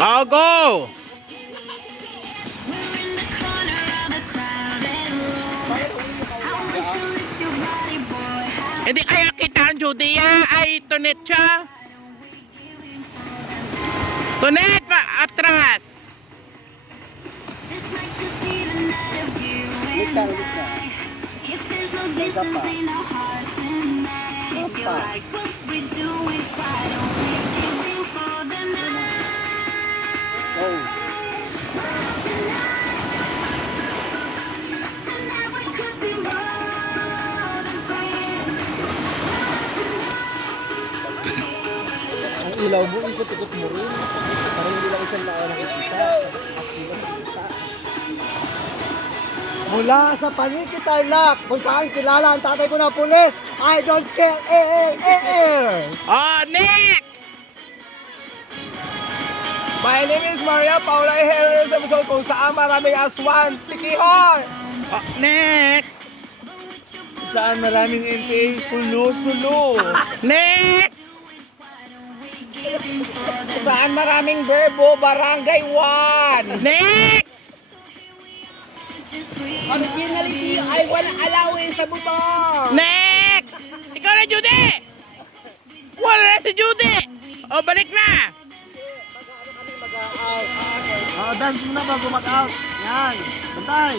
Oh, go! Hindi kaya kita ang Judy ay tunet siya. Tunet pa atras. Ang ilaw mo, ikot-ikot mo rin. Parang hindi lang isang tao nakikita. Mula sa Paniki Tarlac, kung saan kilala ang tatay ko na pulis, I don't care, Oh, next! My name is Maria Paula Herrera sa Musol, kung saan maraming aswan, Sikihor! Oh, next! Saan maraming NPA, Pulo-Sulo! Next! Saan maraming Verbo, Barangay 1! Next! Originality ay wala allowance sa butong! Next! Ikaw na, Judy! Wala na si Judy! O, balik na! Dance muna bago mag-out. Yan. Bantay.